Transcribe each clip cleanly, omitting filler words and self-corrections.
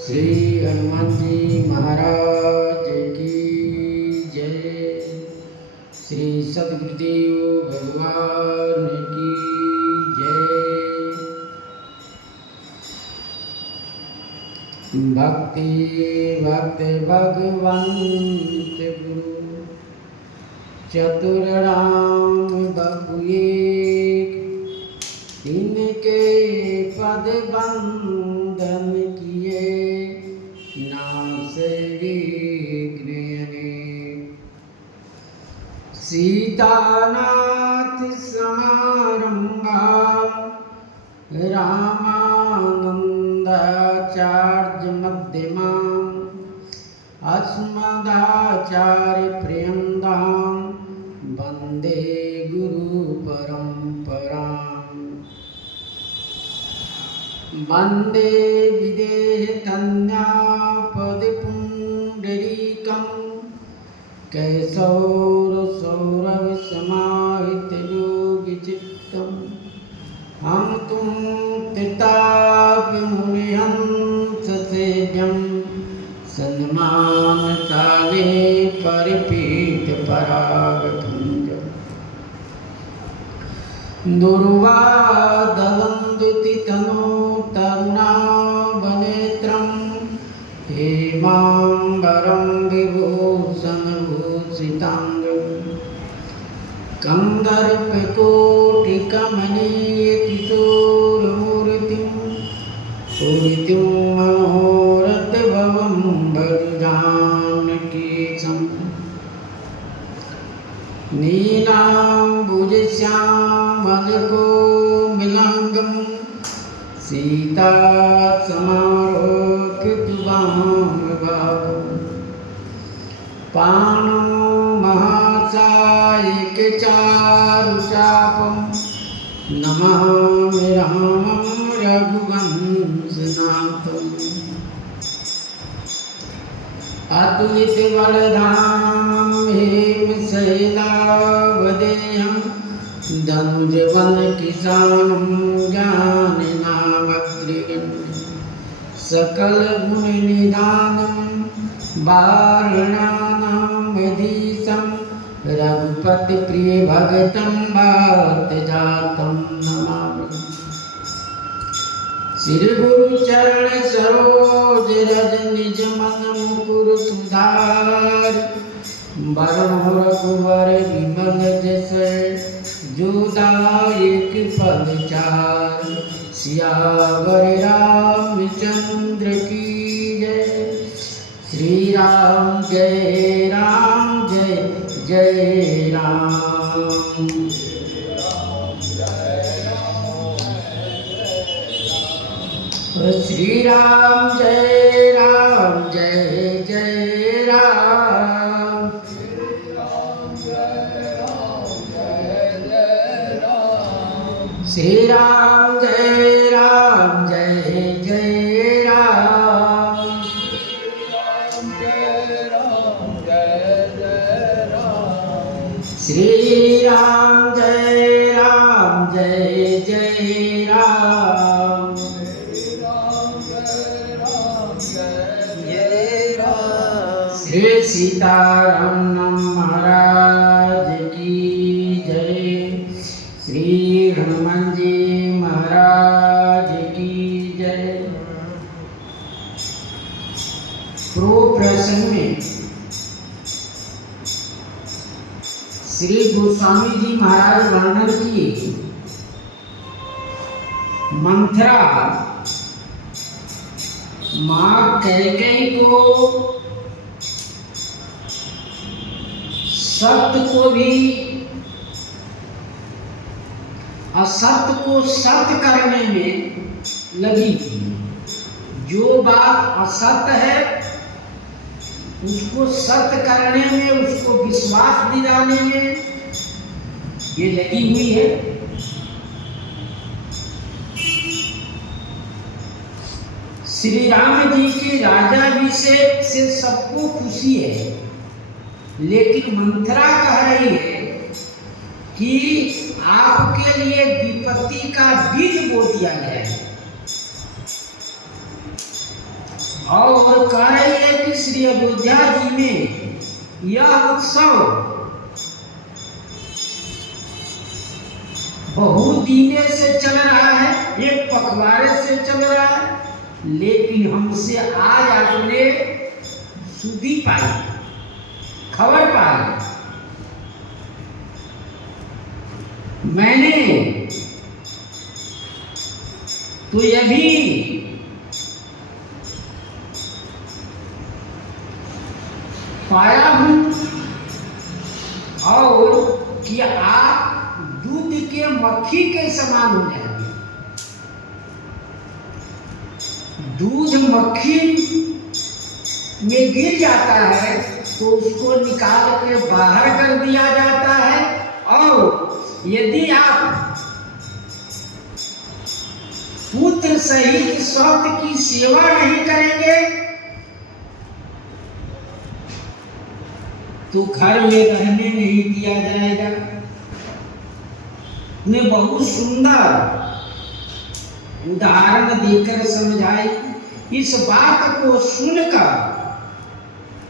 श्री हनुमान जी महाराज की जय। श्री सद्गुरुदेव भगवान की जय। भक्ति भक्त भगवंत गुरु चतुर राम बहु एक। तिनके पद बंदन किए नाश विघ्न अनेक। सीतानाथ समारंभा रामानंदाचार्य मध्यमाम् अस्मदाचार्य पर्यन्तां वन्दे गुरु परम्पराम्। वन्दे विदेहतन्यापदपुण्डरीकं कैशोरसौरभसमाहितयोगिचित्तं हम तुम त्रितापमुनिहंससेव्यं सन्मानकाले परिपीठपरागपुञ्जम्। दुर्वादवन्दति तनो तरुणावनेत्रं हेमाम्बरं विभूषणभूषिताङ्गं कन्दर्पकोटिकमनीयकिशोरमूर्तिं पूरितिं मनोरथभवं भजजानकीशम्। नीलाम्बुजश्यामलकोमलाङ्गं सीतासमारोपितवामभागं पाणौ महासायिकचारुचापं नमामि रामं रघुवंशनाथम्। अतुलितबलधामं हेमशैलावदेहं धनुजवनकिशानं ज्ञाननामग्निगण्यं सकलगुणनिधानं वारणानामधीशं रघुपतिप्रियभक्तं वातजातं नमामि। श्री गुरु चरण सरोज रज निज मन मुकुर सुधार वरण रघुवर विमल जस जो दायक फल चार। सियावर रामचंद्र की जय। श्री राम जय जय राम। श्री राम जय राम। श्री राम जय राम। श्री राम जय राम। श्री सीताराम महाराज की जय। श्री हनुमान जी महाराज की जय। पूर्व प्रसंग में श्री गोस्वामी जी महाराज वर्णन किए मंथरा मां कैकेयी को सत्य को भी असत्य को सत्य करने में लगी। जो बात असत्य है उसको सत्य करने में, उसको विश्वास दिलाने में ये लगी हुई है। श्री राम जी के राज्याभिषेक से सबको खुशी है, लेकिन मंथरा कह रही है कि आपके लिए विपत्ति का बीज बो दिया गया है। और कह रही है कि श्री अयोध्या जी में यह उत्सव बहुत दिनों से चल रहा है, एक पखवाड़े से चल रहा है, लेकिन हमसे आज आपने सुधी पाई, खबर पाई। मैंने तो यह भी पाया हूं और कि आप दूध के मक्खी के समान हो जाएंगे। दूध मक्खी में गिर जाता है तो उसको निकाल के बाहर कर दिया जाता है, और यदि आप पुत्र सहित सौत की सेवा नहीं करेंगे तो घर में रहने नहीं दिया जाएगा। ने बहुत सुंदर उदाहरण देकर समझाई। इस बात को सुनकर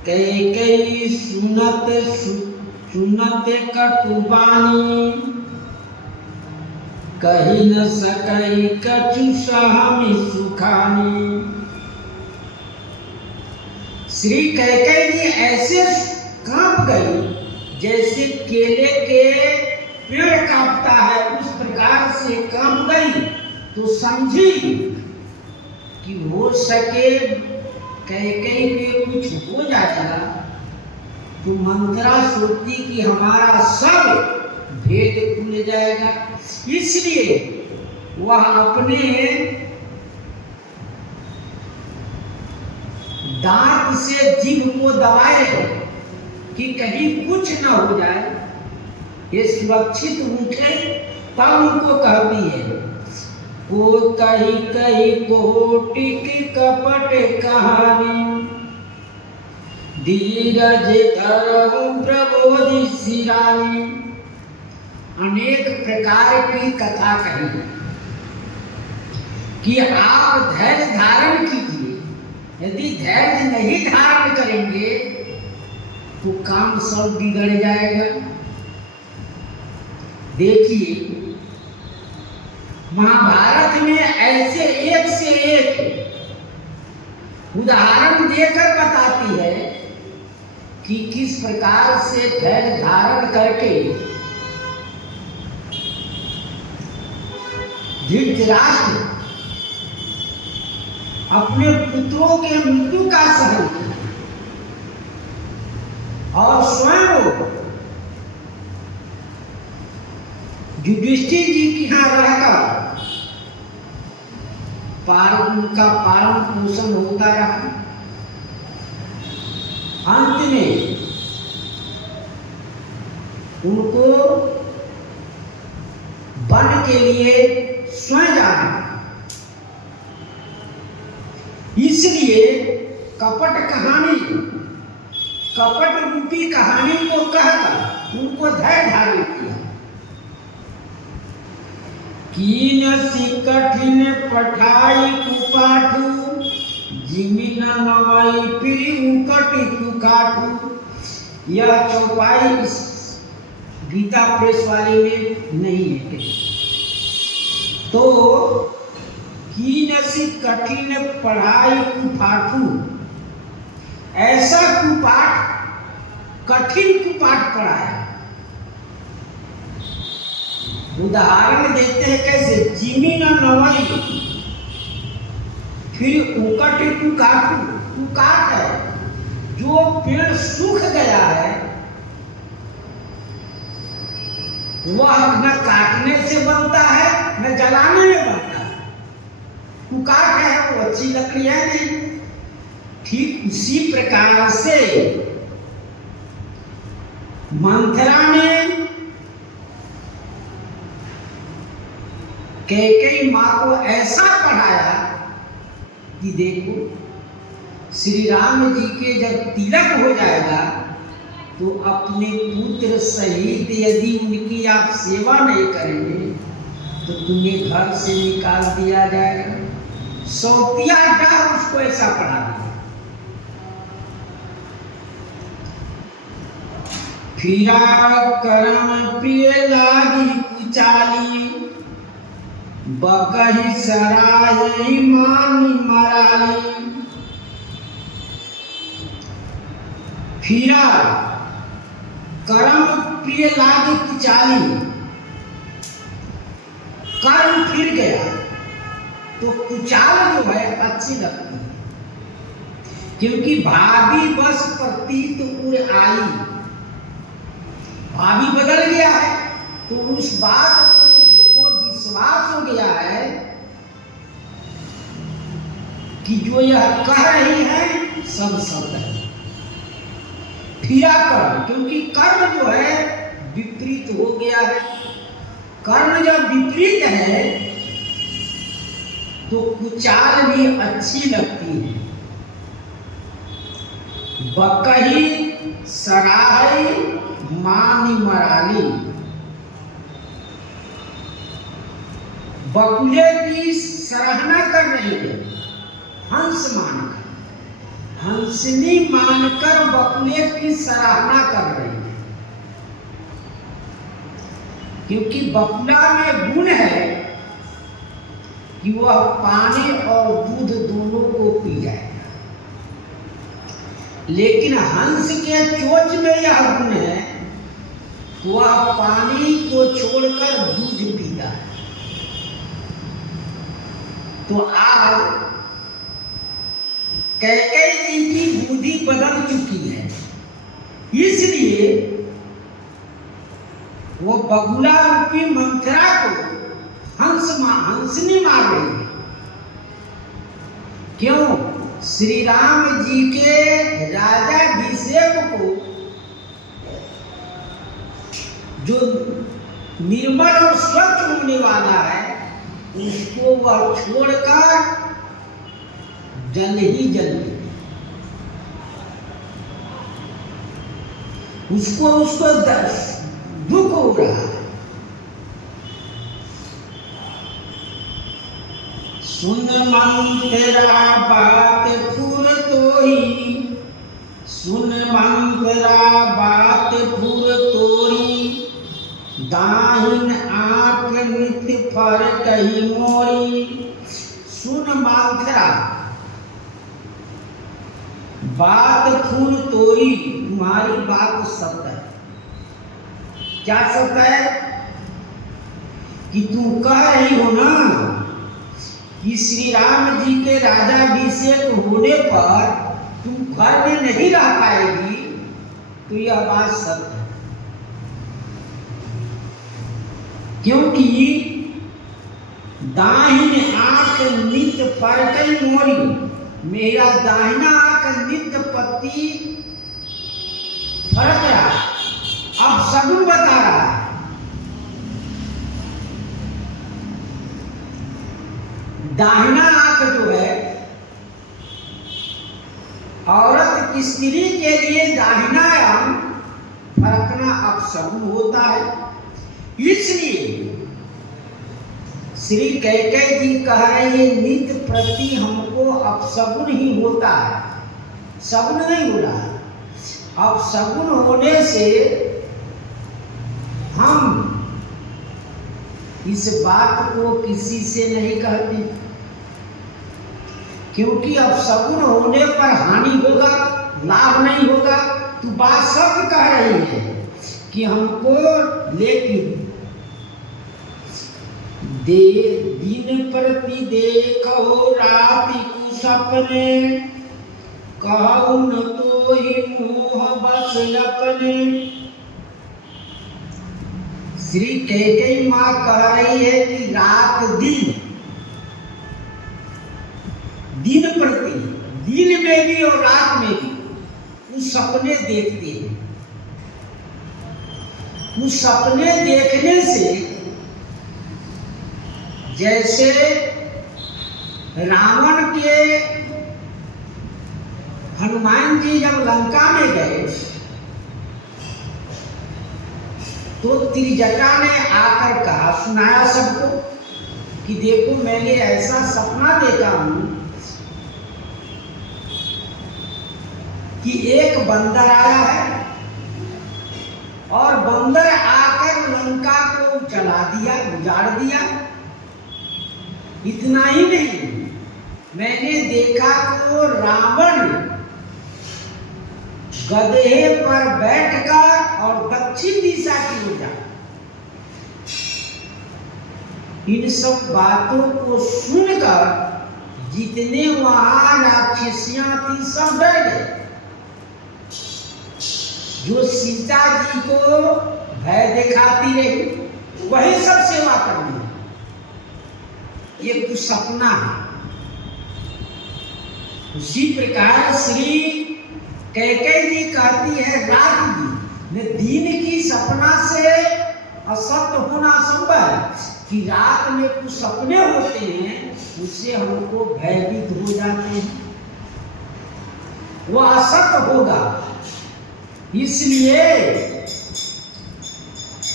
कई सुनत कटुबानी, कही न सकई कछु सहमी सुखानी। श्री कैकेयी जी ऐसे कांप गई जैसे केले के पेड़ कांपता है, उस प्रकार से कांप गई। तो समझी कि हो सके कैकेयी के कुछ हो जाएगा, तो मंत्रा सोचती कि हमारा सब भेद खुल जाएगा। इसलिए वह अपने दांत से जीभ को दबाए कि कहीं कुछ न हो जाए, ये सुरक्षित उठे। तब उनको कहती है, वो कही कही कोटि की कपट कहानी, धीरज धरहु प्रबोधि सिरानी। अनेक प्रकार की कथा कही कि आप धैर्य धारण कीजिए, यदि धैर्य नहीं धारण करेंगे तो काम सब बिगड़ जाएगा। देखिए महाभारत में ऐसे एक से एक उदाहरण देकर बताती है कि किस प्रकार से धैर्य धारण करके धृतराष्ट्र अपने पुत्रों के मृत्यु का सहन किया और स्वयं युधिष्ठिर जी के यहाँ रहकर उनका पालन पोषण होता रहा। अंत में उनको वन के लिए स्वयं जाना, इसलिए कपट कहानी, कपट रूपी कहानी को कहकर उनको धैर्य धारण किया। कीनसी कठिन पठाई कुपाठू, जिमिन नवाई फिर उकटी कुकाठू। यह चौपाई गीता प्रेस वाले में नहीं है। तो कीनसी कठिन पढ़ाई कुपाठू, ऐसा कुपाठ, कठिन कुपाठ पढ़ाया। उदाहरण देते हैं कैसे, जिमी न नवाई फिर उकट कुकाठू। कुकाठ है जो पेड़ सूख गया है, वह न काटने से बनता है न जलाने में बनता है। कुकाठ है वो अच्छी लकड़ी है नहीं। ठीक उसी प्रकार से मंथरा ने कैकेयी माँ को ऐसा पढ़ाया कि देखो श्री राम जी के जब तिलक हो जाएगा तो अपने पुत्र सहित यदि उनकी आप सेवा नहीं करेंगे तो तुम्हें घर से निकाल दिया जाएगा। सौतिया डाह उसको ऐसा पढ़ा दिया। फिरा करम प्रिय लागी कुचाली, बकही सराय मानी मराली। फिरा कर्म प्रिय लागी कुचाली, कर्म फिर गया तो कुचाल जो है अच्छी लगती है, क्योंकि भाभी बस प्रतीत उड़ आई, भाभी बदल गया है तो उस बात को विश्वास हो गया है कि जो यह कह रही है सब सत्य है। फिरा कर्म, क्योंकि कर्म जो है विपरीत हो गया है, कर्म जब विपरीत है तो कुचाल भी अच्छी लगती है। बकही सराय मानी मराली, बकुले की सराहना कर रही है, हंस मानकर, हंसनी मानकर बकुले की सराहना कर रही है, क्योंकि बकुला में गुण है कि वह पानी और दूध दोनों को पी जाए, लेकिन हंस के चोंच में यह गुण है कि वह पानी को छोड़कर दूध पीता है। तो आज कैकेयी जी की बुद्धि बदल चुकी है, इसलिए वो बगुला रूपी मंथरा को हंसनी मार रही है। क्यों? श्री राम जी के राजाभिषेक को जो निर्मल और स्वच्छ होने वाला है उसको वह छोड़कर जल ही जल, उसको दुख हो रहा है। सुन मंथरा बात फूल तोरी, सुन मंथरा बात फूल तोरी, दाहिन आंख नित फर कही मोरी। सुन मंथरा बात फूल तोरी, तुम्हारी बात सत्य है। क्या सत्य है? कि तुम कह रही हो ना कि श्री राम जी के राजाभिषेक होने पर तुम घर में नहीं रह पाएगी, तो यह बात सत्य है। क्योंकि दाहिने आंख नित्य फरकई मोरी, मेरा दाहिना आंख नित्य पति फरक रहा, अब सगुन बता रहा है। दाहिना आंख जो है औरत की, स्त्री के लिए दाहिना अंग फरकना अपशगुन होता है। इसलिए श्री कैकेयी जी कह रहे हैं नित्य प्रति हमको अपशगुन ही होता है, शगुन नहीं हो रहा है। अपशगुन होने से हम इस बात को किसी से नहीं कहते, क्योंकि अपशगुन होने पर हानि होगा, लाभ नहीं होगा। तो बात सत्य कह रही है कि हमको, लेकिन दिन प्रति देखो राति को सपने, कहू न तो ही मोह बस अपने। श्री कैकेयी माँ कह रही है कि रात दिन, दिन प्रति, दिन में भी और रात में भी उस सपने देखते हैं। उस सपने देखने से जैसे रावण के हनुमान जी जब लंका में गए तो त्रिजटा ने आकर कहा, सुनाया सबको कि देखो मैंने ऐसा सपना देखा हूं कि एक बंदर आया है और बंदर आकर लंका को जला दिया, उजाड़ दिया। इतना ही नहीं, मैंने देखा तो रावण गधे पर बैठकर और दक्षिण दिशा की ओर जा। इन सब बातों को सुनकर जितने वहां राक्षसियां थी सब डर गए। जो सीता जी को भय दिखाती रही वही सब सेवा करनी है। ये कुछ सपना है। उसी प्रकार श्री कैकेयी जी कहती है रात की दिन की सपना से असत्य होना संभव है कि रात में कुछ सपने होते हैं उससे हमको भयभीत हो जाते हैं, वो असत्य होगा। इसलिए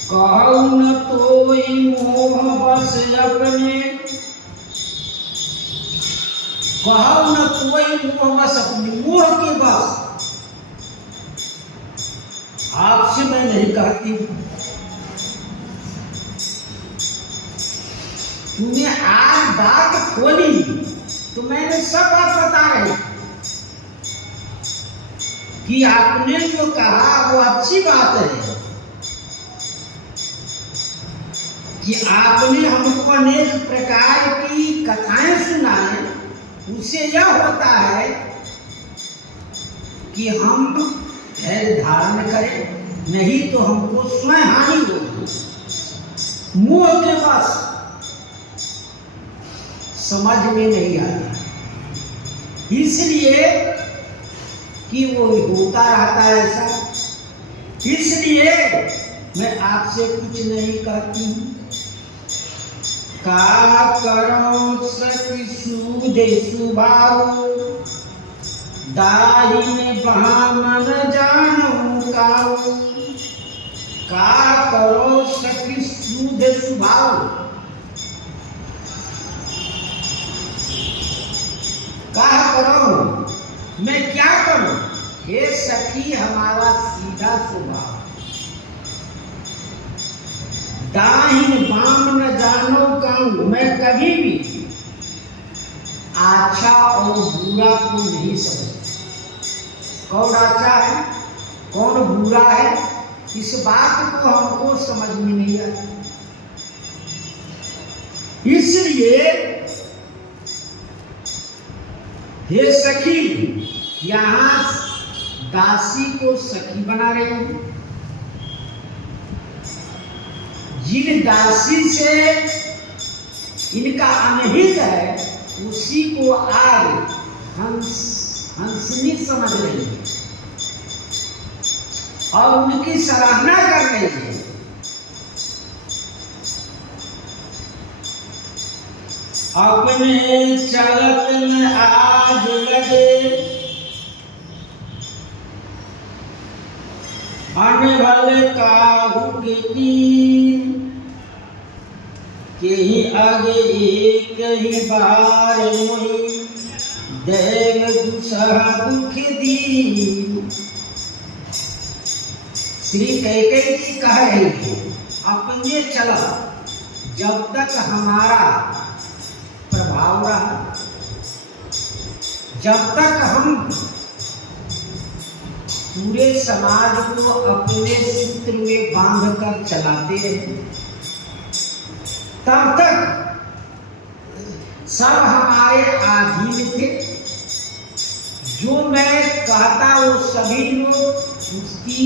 कहूँ न तोई मोह बस अपने, कहूँ न तोई मोह बस अपने, मोह के बस। आपसे मैं नहीं कहती हूँ, तूने आज बात खोली तो मैंने सब बात बता रही कि आपने जो कहा वो अच्छी बात है कि आपने हमको अनेक प्रकार की कथाएं सुनाएं। उससे यह होता है कि हम धैर्य धारण करें, नहीं तो हमको स्वयं हानि होगी। मुंह के बस समझ में नहीं आता, इसलिए कि वो होता रहता है ऐसा। इसलिए मैं आपसे कुछ नहीं कहती हूँ। का करो सखी सूदे सुभाव, दाहिने बामन जानो काऊ। का करो सखी सूदे सुभाव, क्या करो, मैं क्या करूं? हे सखी हमारा सीधा स्वभाव, दाहिन बाम न जानो काऊ। मैं कभी भी अच्छा और बुरा को नहीं समझता। कौन अच्छा है कौन बुरा है इस बात को हमको समझ में नहीं आता। इसलिए हे सखी, यहाँ दासी को सखी बना रही हूं। जिन दासी से इनका अनहित है उसी को आज हंसनी समझ रही है और उनकी सराहना कर रही है। अपने चलत में आज लगे, अनभल काहू के तीन। के ही आगे एक ही बार मोही, देव दुसह दुख दी। श्री कैकेयी जी कह रही थी अपने चला जब तक हमारा प्रभाव रहा, जब तक हम पूरे समाज को अपने सूत्र में बांधकर चलाते रहे, तब तक सब हमारे अधीन थे। जो मैं कहता वो सभी लोग उसकी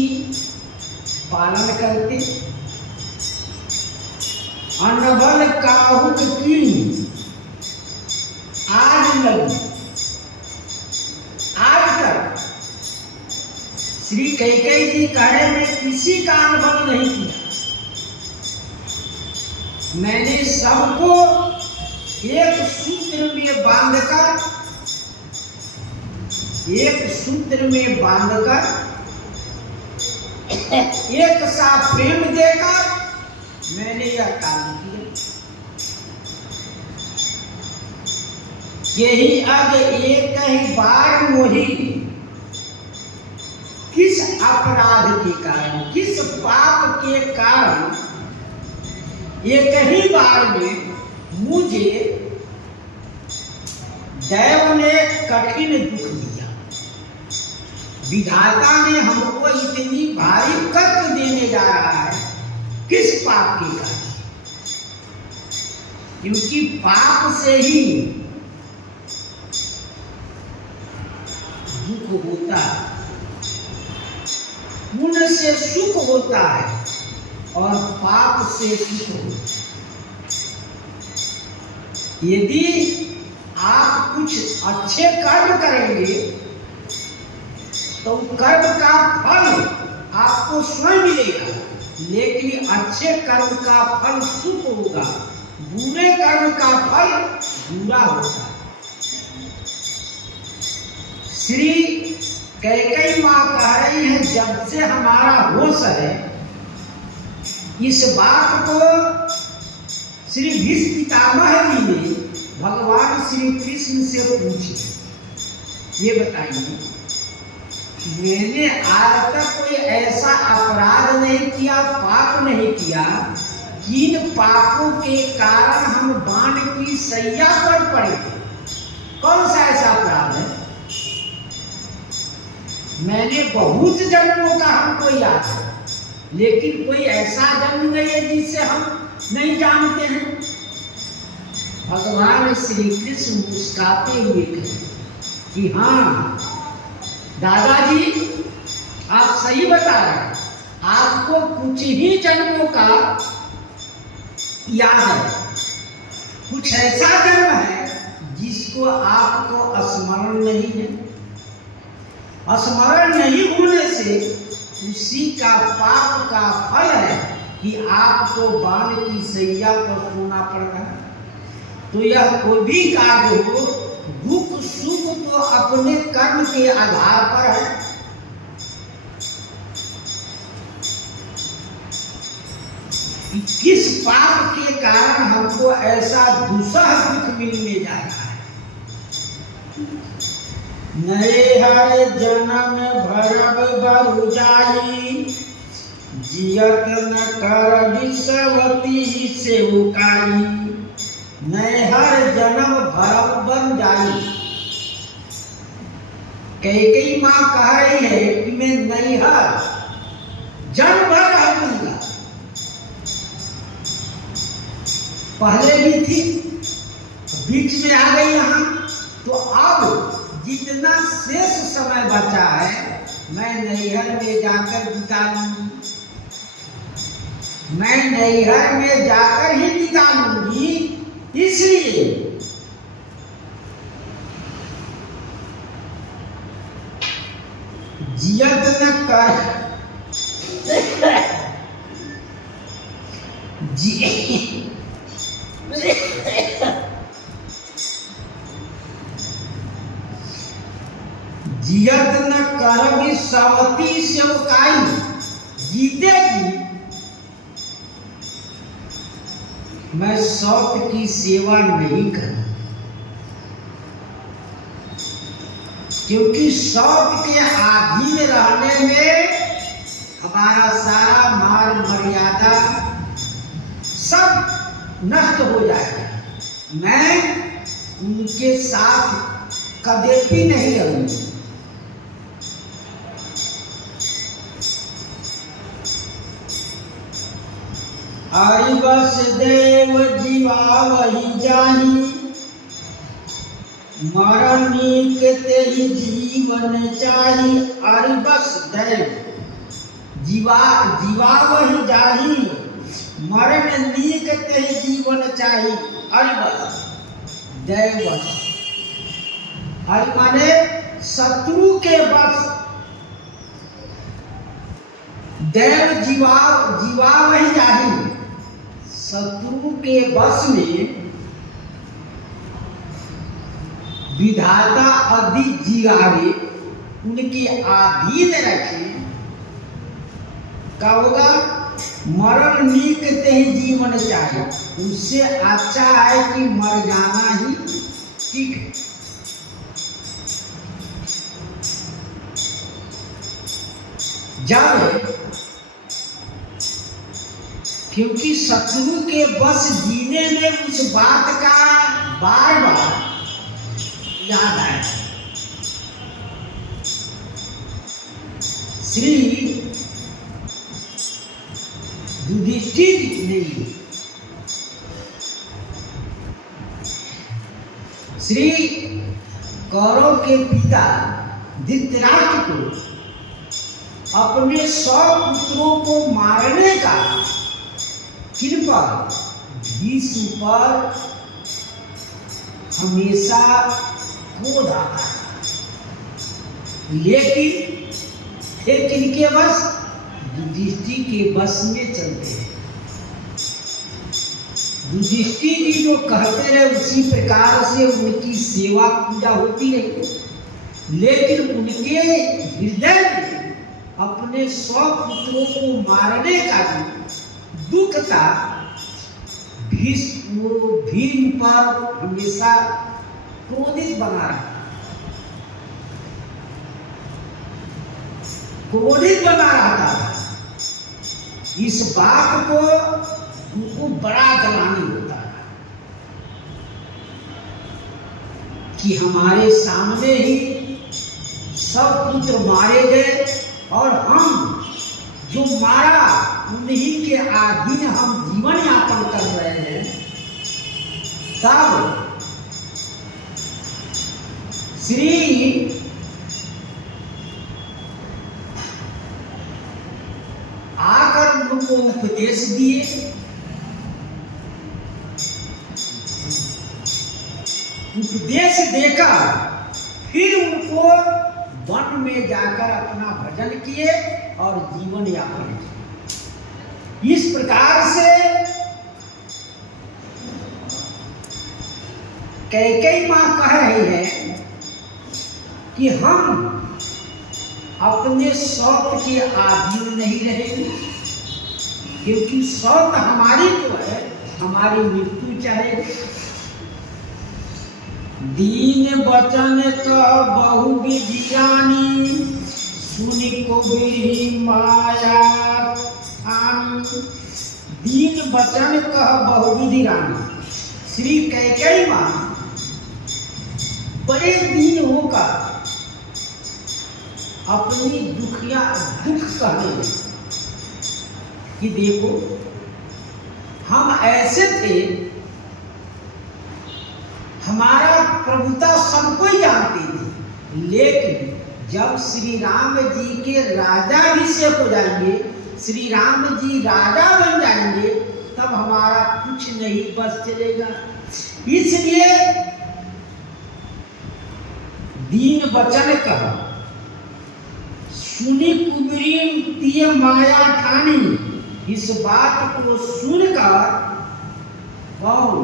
पालन करते। अनबल काहू की आज लगी, आज तक श्री कैकेयी जी कह रहे मैं किसी का अनुभव नहीं किया। मैंने सबको एक सूत्र में बांधकर, एक सूत्र में बांधकर एक साथ प्रेम देकर मैंने यह काम किया। यही आगे एक ही बार मोही, किस अपराध के कारण, किस पाप के कारण एक ही बार में मुझे दैव ने कठिन दुख दिया, विधाता ने हमको इतनी भारी कष्ट देने जा रहा है, किस पाप के कारण? क्योंकि पाप से ही दुख होता है, पुण्य से सुख होता है और पाप से सुख होता है। यदि आप कुछ अच्छे कर्म करेंगे तो कर्म का फल आपको स्वयं मिलेगा, लेकिन अच्छे कर्म का फल सुख होगा, बुरे कर्म का फल बुरा होगा। श्री कैकेयी माँ कह रही है, जब से हमारा होश है, इस बात को श्री भीष्म पितामह जी ने भगवान श्री कृष्ण से पूछे, ये बताइए, मैंने आज तक कोई ऐसा अपराध नहीं किया, पाप नहीं किया, जिन पापों के कारण हम बाण की सैया पर पड़े थे? कौन सा ऐसा अपराध है? मैंने बहुत जन्मों का हमको याद है, लेकिन कोई ऐसा जन्म नहीं है जिससे हम नहीं जानते हैं। भगवान श्री कृष्ण मुस्कुराते हुए कहे कि हाँ दादाजी, आप सही बता रहे हैं, आपको कुछ ही जन्मों का याद है, कुछ ऐसा जन्म है जिसको आपको स्मरण नहीं है। स्मरण नहीं होने से उसी का पाप का फल है कि आपको बाण की सैया पर सोना पड़ रहा है। तो यह कोई भी कार्य हो, दुख सुख तो अपने कर्म के आधार पर है। किस पाप के कारण हमको ऐसा दूसरा दुख मिलने जा रहा है? नए हर जन्म भरब बहु जाई, जियत न कर विषवती से उकाई। नए हर जन्म भरब बन जाई। कैकेयी माँ कह रही है कि मैं नैहर जन्म भर रह दूंगा, पहले भी थी, बीच में आ गई यहाँ, तो अब जितना शेष समय बचा है मैं नैहर में जाकर बिता लूंगी, मैं नैहर में जाकर ही बिता लूंगी। इसलिए जियत न कर जियत न कर विषवती से उकाई। जीतेगी मैं सौत की सेवा नहीं करूं, क्योंकि सौत के अधीन रहने में हमारा सारा मान मर्यादा सब नष्ट हो जाएगा। मैं उनके साथ कदेपि नहीं रहूंगी। आई बस देव जीवा वही जाही, मरनी के तेहि जीवन चाही। आई बस देव जीवा वही जाही, मरण नीक तेहि जीवन चाही। आई बस देव बस, आई माने शत्रु के बस, देव जीवा वही जाही। शत्रु के बस में विधाता अधिक जिगावे, उनके अधीन रखे। क्या होगा? मरण नीक तेहि जीवन चाहिए, उससे अच्छा है कि मर जाना ही ठीक है। जब क्योंकि शत्रु के बस जीने में उस बात का बार बार याद आया। श्री युधिष्ठिर ने श्री कौरव के पिता धृतराष्ट्र को अपने 100 पुत्रों को मारने का किन पर भीष्म पर हमेशा क्रोध आता है, लेकिन थे किनके बस? युधिष्ठिर के बस में चलते हैं। युधिष्ठिर जी जो कहते रहे उसी प्रकार से उनकी सेवा पूजा होती रही, लेकिन उनके हृदय में अपने 100 पुत्रों को मारने का भी दुख था। भीष्म पर हमेशा क्रोधित बना रहा, क्रोधित बना रहा था। इस बात को उनको बड़ा जलानी होता है कि हमारे सामने ही सब पुत्र मारे गए और हम जो मारा उन्हीं के अधीन हम जीवन यापन कर रहे हैं। तब श्री आकर उनको उपदेश दिए। उपदेश देकर फिर उनको वन में जाकर अपना भजन किए और जीवन यापन किए। इस प्रकार से कैकेयी मां कह रही है कि हम अपने शौक के अधीन नहीं रहेंगे, क्योंकि शौक हमारी जो है हमारी मृत्यु चाहेगी। दीन बचन का बहुविधि रानी, सुनि कुबेरी माया ठानी। दीन बचन का बहुविधि रानी, श्री कैकेयी मां बड़े दीन होकर अपनी दुख कहने लगे कि देखो हम ऐसे थे, हमारा प्रभुता सबको ही जानते थे, लेकिन जब श्री राम जी के राजाभिषेक हो जाएंगे, श्री राम जी राजा बन जाएंगे, तब हमारा कुछ नहीं बस चलेगा। इसलिए दीन बचन कहा, सुनि कुबेरी तिय माया ठानी। इस बात को सुनकर कौन?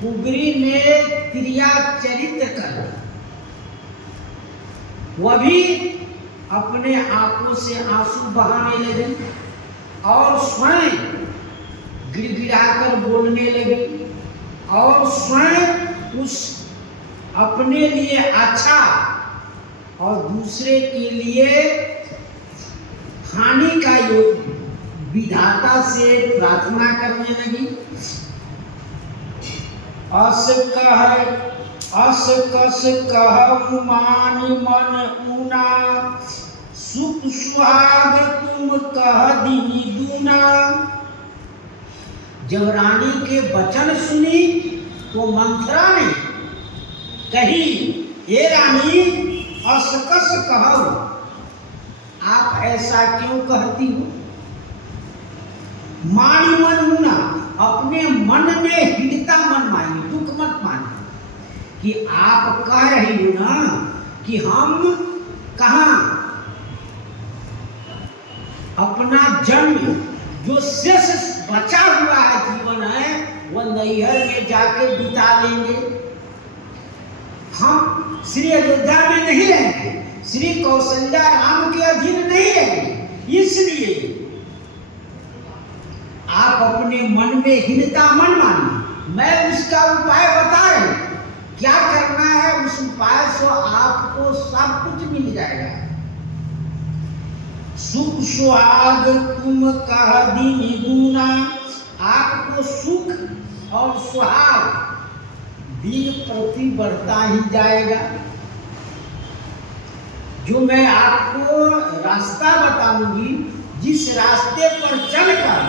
कुबेरी ने क्रिया चरित्र कर, वह भी अपने आंखों से आंसू बहाने लगे और स्वयं गिड़गिड़ाकर बोलने लगे और स्वयं उस अपने लिए अच्छा और दूसरे के लिए हानि का योग विधाता से प्रार्थना करने लगी। अस कस कहु मानि मन ऊना, सुख सुहाग तुम कह दीनी दूना। जब रानी के वचन सुनी तो मंथरा ने कही, हे रानी, असकस कहो, आप ऐसा क्यों कहती हो? मानी मन ऊना, अपने मन में हिड़ता मन मानी, दुख मत मानी कि आप कह रही हो ना कि हम कहाँ अपना जन्म जो शेष बचा हुआ है जीवन है वह नैहर में जाके बिता लेंगे। हम श्री अयोध्या में नहीं रहेंगे, श्री कौशल्या राम के अधीन नहीं रहेंगे। इसलिए आप अपने मन में हीनता मन मानिए, मैं उसका उपाय बता रही हूं। क्या करना है उस उपाय से आपको सब कुछ मिल जाएगा। सुख सुहाग तुम कह दिन गुना, आपको सुख और सुहाग दिन प्रति बढ़ता ही जाएगा। जो मैं आपको रास्ता बताऊंगी, जिस रास्ते पर चलकर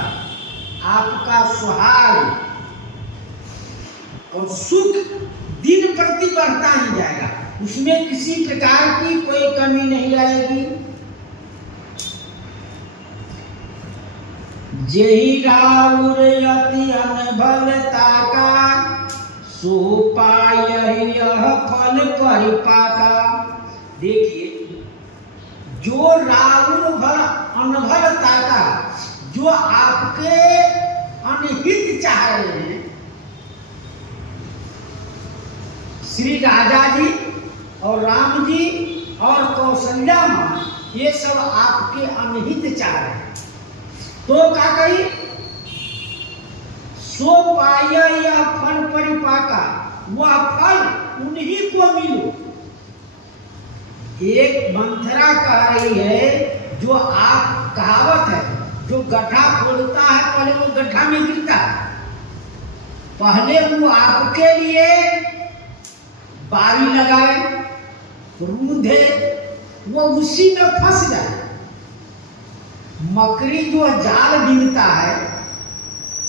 आपका सुहाग और सुख दिन प्रति बढ़ता ही जाएगा, उसमें किसी प्रकार की कोई कमी नहीं आएगी। जेहि राउर यति अनभलता का, सो पायहि यह फल परिपाका। देखिए, जो राउर भल अनभलता का, जो आपके अनहित चाह रहे हैं, श्री राजा जी और राम जी और कौशल्या माँ, ये सब आपके अनहित चाह रहे हैं, तो क्या कही, सो पाया यह फल परिपाका, वह फल उन्हीं को मिलो। एक मंथरा कह रही है, जो आप कहावत है, जो गड्ढा खोलता है पहले वो गड्ढा में गिरता है, पहले वो आपके लिए बारी लगाए, रूंधे, वो उसी में फंस जाए। मकड़ी जो जाल बीनता है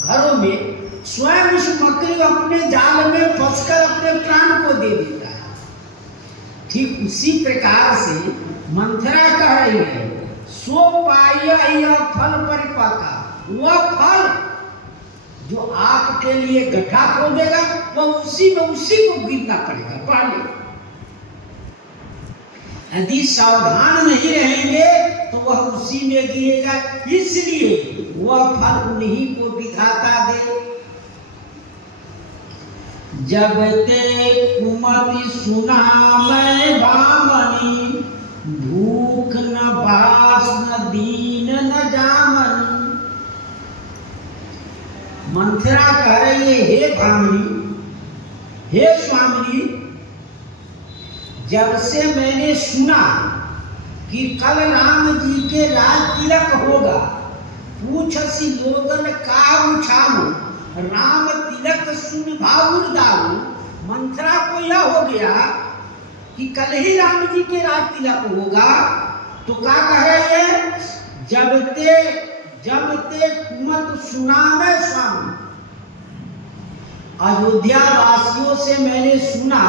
घरों में, स्वयं उस मकड़ी अपने जाल में फंसकर अपने प्राण को दे देता है। ठीक उसी प्रकार से मंथरा कह रही है, सो पाया यह फल परिपाका, वह फल जो आपके लिए गड्ढा खोदेगा, वह उसी में उसी को गिरना पड़ेगा पहले। यदि सावधान नहीं रहेंगे तो वह उसी में गिरेगा, इसलिए वह फल उन्हीं को विधाता दे। जब ते कुमति सुना मैं भामनी, भूख न बास न दीन न जामनी। मंथरा कह रही है, हे भामनी, हे स्वामिनी, जब से मैंने सुना कि कल राम जी के राज तिलक होगा, पूछसी लोगन का उछालू, राम तिलक सुन भावुर दाऊ। मंथरा को यह हो गया कि कल ही राम जी के राज तिलक होगा, तो क्या कह रहे हैं, जब ते कुमत सुना मैं स्वामी। अयोध्या वासियों से मैंने सुना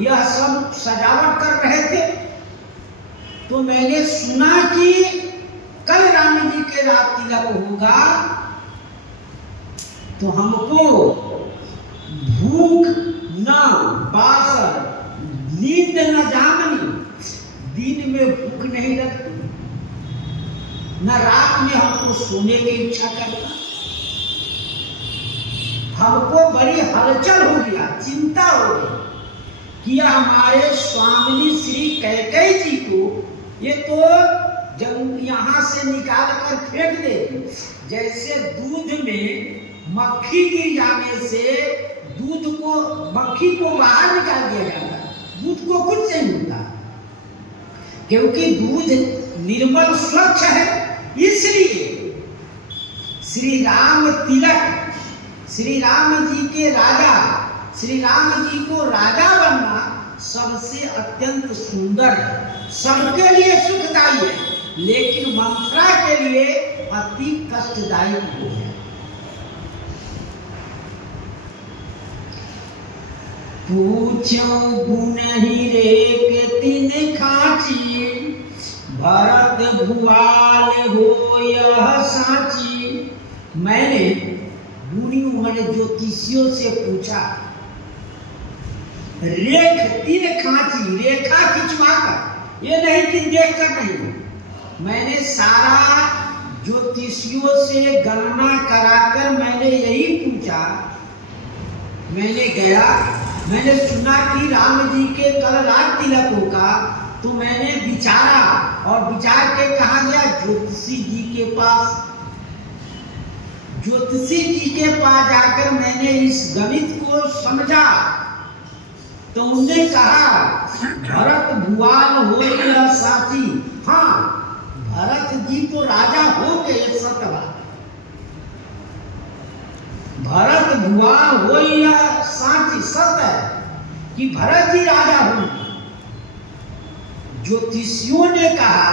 यह सब सजावट कर रहे थे, तो मैंने सुना कि कल राम जी के राज तिलक होगा, तो हमको भूख न बासर नींद न जामनी, दिन में भूख नहीं लगती, न रात में हमको सोने की इच्छा करता। हमको बड़ी हलचल हो गया, चिंता हो गई कि हमारे स्वामिनी श्री कैकेयी जी को ये तो जब यहाँ से निकाल कर फेंक दे, जैसे दूध में मक्खी गिर जाने से दूध को, मक्खी को बाहर निकाल दिया जाता, दूध को कुछ नहीं मिलता, क्योंकि दूध निर्मल स्वच्छ है। इसलिए श्री राम तिलक, श्री राम जी के राजा, श्री राम जी को राजा बनना सबसे अत्यंत सुंदर है, सबके लिए सुखदायी है, लेकिन मंथरा के लिए अति कष्टदायी है। पूछो गुण ही रे के तीन खाची, भरत भुआल हो यह साची। मैंने गुणियों मैंने ज्योतिषियों से पूछा, रेख तीन खांची, रेखा खिंचवाकर, ये नहीं कि देखकर नहीं, मैंने सारा ज्योतिषियों से गणना कराकर मैंने यही पूछा। मैंने गया, मैंने सुना कि राम जी के कल राज तिलक होगा, तो मैंने विचारा और विचार के कहा गया ज्योतिषी जी के पास। ज्योतिषी जी के पास जाकर मैंने इस गणित को समझा, तो उन्होंने कहा भरत भुआल हो यह साची। हाँ, भरत जी तो राजा हो गए सतवा, भरत भुआ हो या साची सत है कि भरत जी राजा होंगे। ज्योतिषियों ने कहा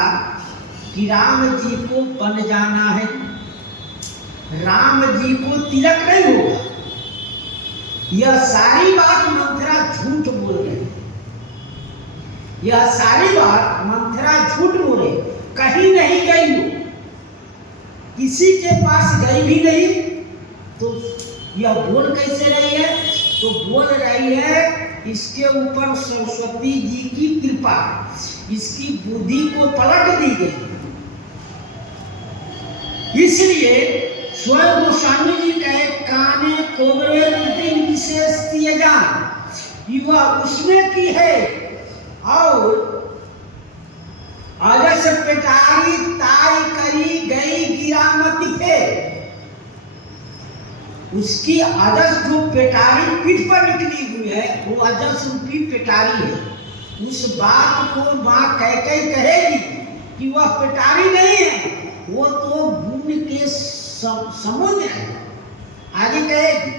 कि राम जी को बन जाना है, राम जी को तिलक नहीं होगा। यह सारी बात मंथरा झूठ बोल रही, यह सारी बात मंथरा झूठ बोले, कहीं नहीं गई हो, किसी के पास गई भी नहीं। तो यह बोल कैसे रही है? तो बोल रही है इसके ऊपर सरस्वती जी की कृपा, इसकी बुद्धि को पलट दी गई। इसलिए स्वयं गोस्वामी जी कहे काने कोबरे कुटिंग विशेष दिए जान, वह उसमें की है। और अजस पेटारी ताई करी गई गिरामती थे, उसकी अजस जो पेटारी पीठ पर निकली हुई है वो अजस रूपी पेटारी है। उस बात को माँ कैकेयी कहेगी कि वह पेटारी नहीं है, वो तो गुण के समुद्र है। आगे कहेगी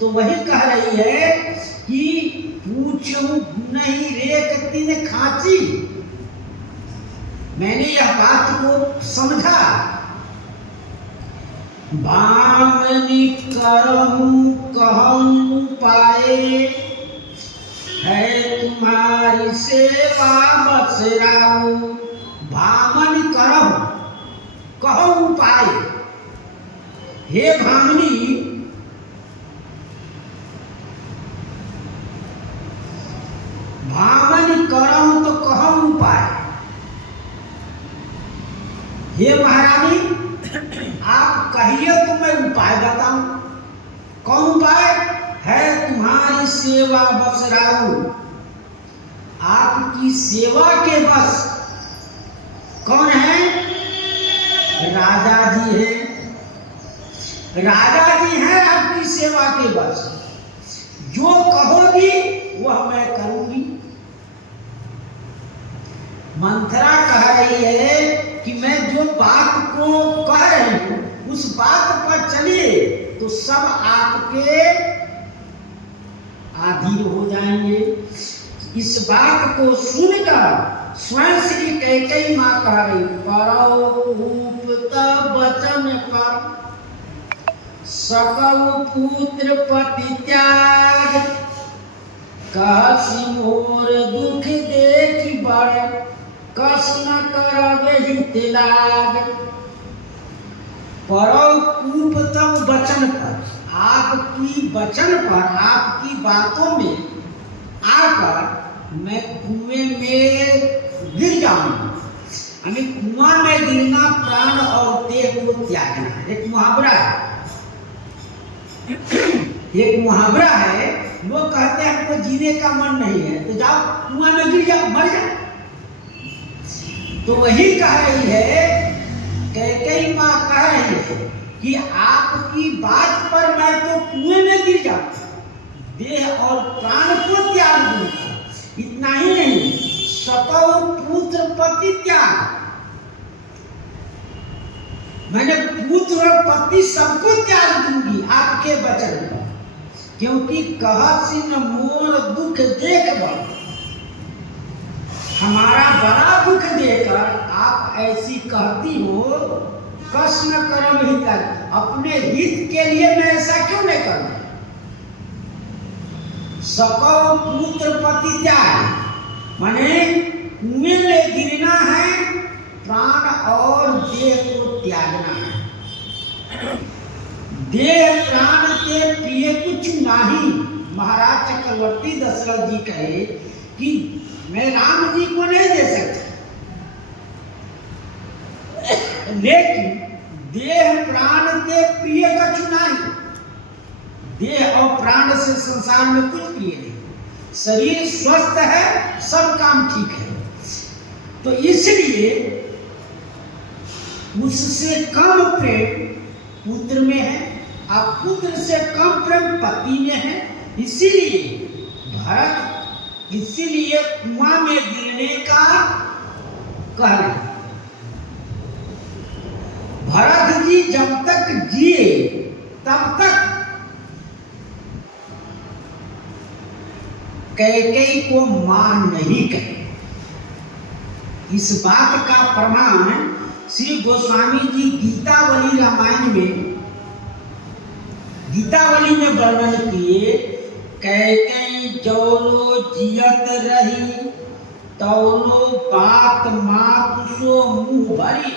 तो वही कह रही है कि पूछो नहीं रेख तीन खांची। मैंने यह बात को समझा। बामनी करहूं कहूं पाए, है तुम्हारी सेवा बसराऊ। भामनी करहूं कहूं पाए, हे भामनी भामनी करहूं तो कहूं पाए। हे महारानी आप कहिए तो मैं उपाय बताऊं। कौन उपाय? है तुम्हारी सेवा बसराऊ, आपकी सेवा के बस कौन है? राजा जी है, राजा जी हैं आपकी सेवा के बस। जो कहोगी वह मैं करूंगी। मंथरा कह रही है कि मैं जो बात को कह रही हूं उस बात पर चलिए तो सब आपके अधीन हो जाएंगे। इस बात को सुनकर स्वयं श्री कैकेयी मां कह रही, वचन पर सकल पुत्र पति त्याग, काशी मोर दुख देख बड़, कस न करबे हित लाग। परम वचन पर, आपकी वचन पर, आपकी बातों में आकर मैं कुएं में गिर जाऊंगा। हमें कुआं में गिरना प्राण और देह को त्यागना है। एक मुहावरा है, एक मुहावरा है। लोग कहते हैं हमको जीने का मन नहीं है तो जाओ कुआं में गिर जाओ, मर जाओ। तो वही कह रही है, कैकेयी मां कह रही है कि आपकी बात पर मैं तो कुएं में गिर जाऊं, देह और प्राण को त्याग दूंगा। इतना ही नहीं, सकल पुत्र पति त्याग, मैंने पुत्र और पति सबको त्याग दूंगी आपके वचन पर। क्योंकि कहसिन मोर दुख देख बर, हमारा बड़ा दुख देकर आप ऐसी कहती हो, कस न करम हित, अपने हित के लिए मैं ऐसा क्यों नहीं करूं। सकल पुत्र पति त्याग माने कुएं में गिरना है, प्राण और देह को त्यागना है। देह प्राण के प्रिय कुछ नहीं। महाराज चक्रवर्ती दशरथ जी कहे कि मैं राम जी को नहीं दे सकता, लेकिन देह प्राण के प्रिय कछु नहीं। देह और प्राण से संसार में कुछ प्रिय नहीं। शरीर स्वस्थ है, सब काम ठीक है। तो इसलिए उससे कम प्रेम पुत्र में है, आप पुत्र से कम प्रेम पति में है। इसीलिए भरत, इसीलिए कुआं में गिरने का कह रहे। जब तक जिए तब तक कैकेयी को मां नहीं कहे। इस बात का प्रमाण श्री गोस्वामी जी गीतावली रामायण में, गीतावली में वर्णन किए। कैकेयी जौनो जियत रही तौनो बात मात सो मुँह भरी,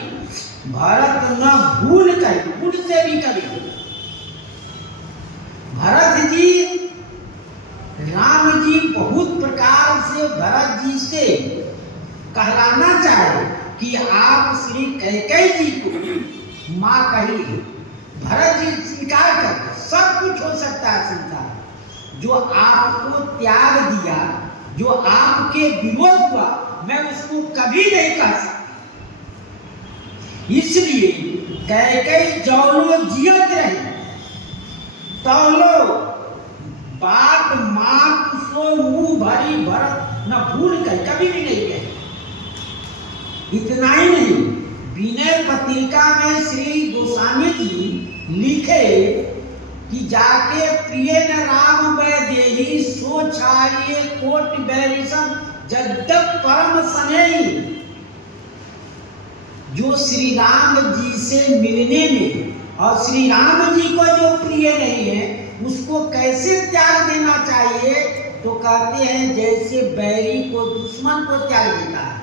भरत न भूल करी, भूल से भी कभी। भरत जी, राम जी बहुत प्रकार से भरत जी से कहलाना चाहे कि आप श्री कैकेयी जी को माँ कहिए। भरत जी स्वीकार करते, सब कुछ हो सकता है संसार, जो आपको त्याग दिया, जो आपके विरोध हुआ, मैं उसको कभी नहीं कह सकता। इसलिए कैकेयी जौनो जियत रही तौनो बात मात सो मुँह भरी, भरत न भूल कर, कभी भी नहीं कहे। इतना ही नहीं, विनय पत्रिका में श्री गोस्वामी जी लिखे कि जाके प्रिय न राम वैदेही सो छाड़िए कोट बैरिसम जद्दप परम स्नेही। जो श्री राम जी से मिलने में और श्री राम जी को जो प्रिय नहीं है उसको कैसे त्याग देना चाहिए, तो कहते हैं जैसे बैरी को दुश्मन को त्याग देता है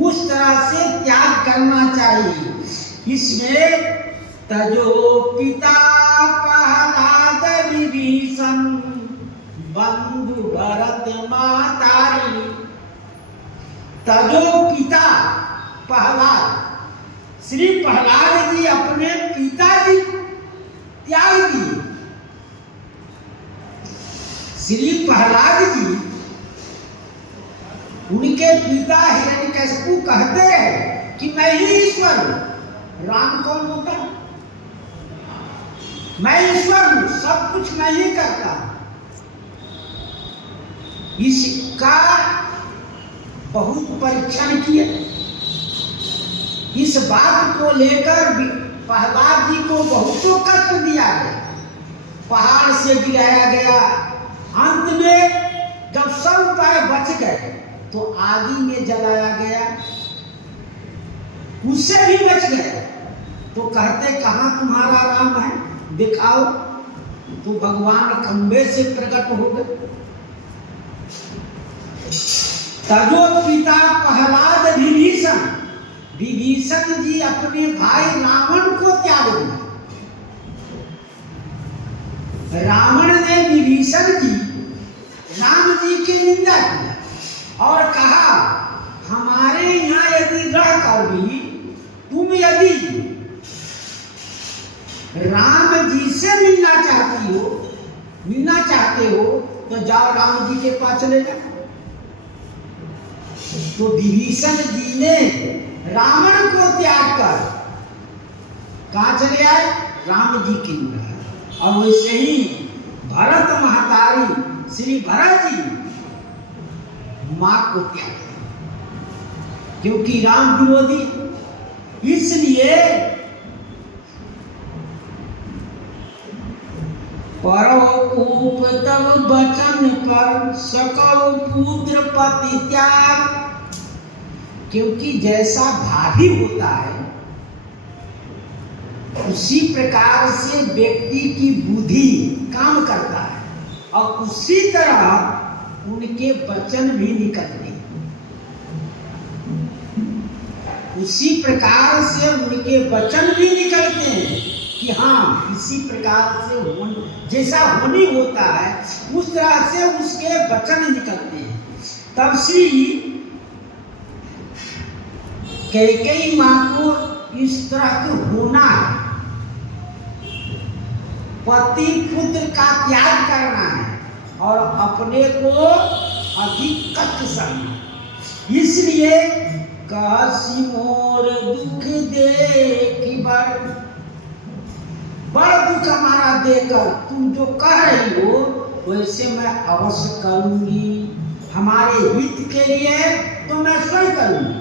उस तरह से त्याग करना चाहिए। इसमें तजो पिता प्रहलाद विभीषण बंधु भरत मातारी। तजो पिता प्रहलाद, श्री प्रहलाद जी अपने पिताजी को त्याग दिए। श्री प्रहलाद जी, उनके पिता हिरण्यकशिपु कहते हैं कि मैं ही ईश्वर हूं। राम कौन होता? मैं ईश्वर हूं, सब कुछ मैं ही करता। इसका बहुत परीक्षण किया। इस बात को लेकर प्रहलाद जी को बहुतों कष्ट दिया गया, पहाड़ से गिराया गया। अंत में जब सब उपाय बच गए तो आगी में जलाया गया, उससे भी बच गए। तो कहते कहाँ तुम्हारा राम है, दिखाओ। तो भगवान खंबे से प्रकट हो गए। तजो पिता प्रहलाद विभीषण, विभीषण जी अपने भाई रावण को त्याग दिया। रावण ने विभीषण जी राम जी की निंदा किया और कहा हमारे यहाँ यदि रहकर भी तुम यदि राम जी से मिलना चाहते हो तो जाओ राम जी के पास चले जाओ। तो विभीषण जी ने रावण को त्याग कर कहाँ चले आए? राम जी के निकट। और वैसे ही भरत महतारी श्री भरत जी मां को त्याग, क्योंकि राम विरोधी। इसलिए परोपूप तब वचन पर सकल पुत्र पति त्याग। क्योंकि जैसा भाभी होता है उसी प्रकार से व्यक्ति की बुद्धि काम करता है और उसी तरह उनके वचन भी निकलते हैं। उसी प्रकार से उनके वचन भी निकलते हैं कि हाँ इसी प्रकार से जैसा होनी होता है उस तरह से उसके वचन निकलते हैं। तब श्री कैकेयी मां को इस तरह के होना है, पति पुत्र का त्याग करना है और अपने को अधिक कष्ट सहना। इसलिए काशी मोर दुख देखी बड़ दुख हमारा देकर तुम जो कह रही हो वैसे मैं अवश्य करूंगी, हमारे हित के लिए तो मैं स्वयं करूंगी।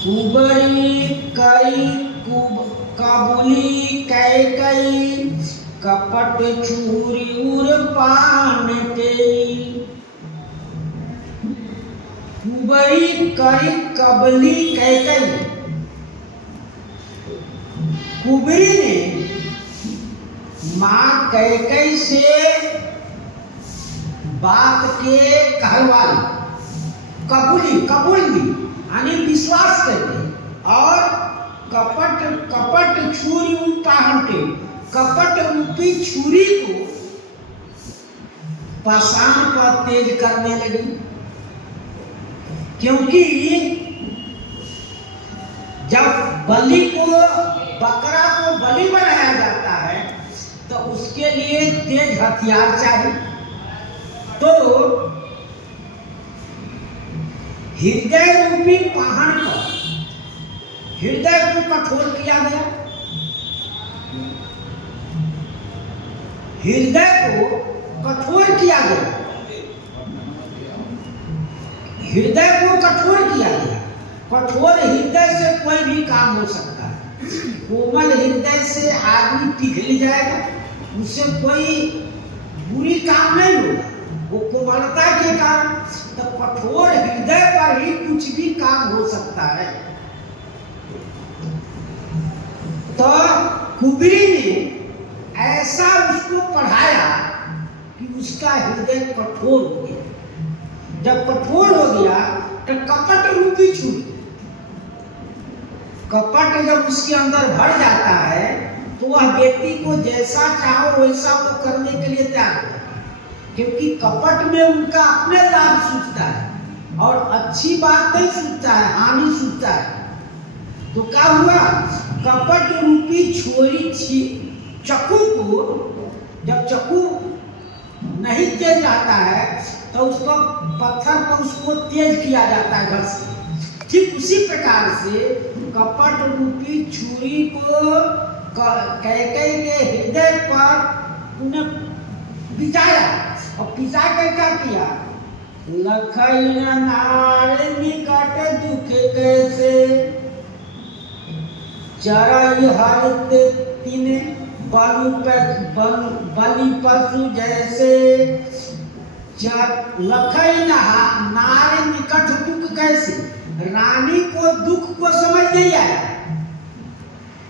कुबरी कई काबुली कैकई कपट छुरी उर पान तेई। कुबरी कई कबली कैकई, कुबरी ने मां कैकई से बात के कहलवाई, कबूल ली यानी विश्वास करके, और कपट छुरी उताहटे, कपट रूपी छुरी को पाषाण पर तेज करने लगी। क्योंकि जब बलि को, बकरा को बलि बनाया जाता है तो उसके लिए तेज हथियार चाहिए। तो हृदय रूपी पाहन पर हृदय को कठोर किया गया, हृदय को कठोर किया गया, हृदय को कठोर किया गया। कठोर हृदय से कोई भी काम हो सकता है। कोमल हृदय से आदमी पिघल जाएगा, उससे कोई बुरी काम नहीं होगा, वो कोमलता के कारण। तो कठोर हृदय पर ही कुछ भी काम हो सकता है। तो कुबरी ने ऐसा उसको पढ़ाया कि उसका हृदय कठोर हो गया। जब कठोर हो गया तो कपट रूपी छुरी, कपट जब उसके अंदर भर जाता है तो वह व्यक्ति को जैसा चाहो वैसा वो करने के लिए तैयार है। क्योंकि कपट में उनका अपने लाभ सूझता है और अच्छी बात नहीं सूझता है, हानि सूझता है। तो क्या हुआ, कपट रूपी छोरी चक्कू को, जब चक्कू नहीं तेज रहता है तो उसको पत्थर पर उसको तेज किया जाता है घर से। ठीक उसी प्रकार से कपट रूपी छुरी को कैकेयी के हृदय पर उन्हें पिचाया, और पिचा कर क्या किया, लखई नार निकट दुख कैसे चरई हरित तीन बलि पशु जैसे। लखई नार निकट दुख कैसे, रानी को दुख को समझ नहीं आया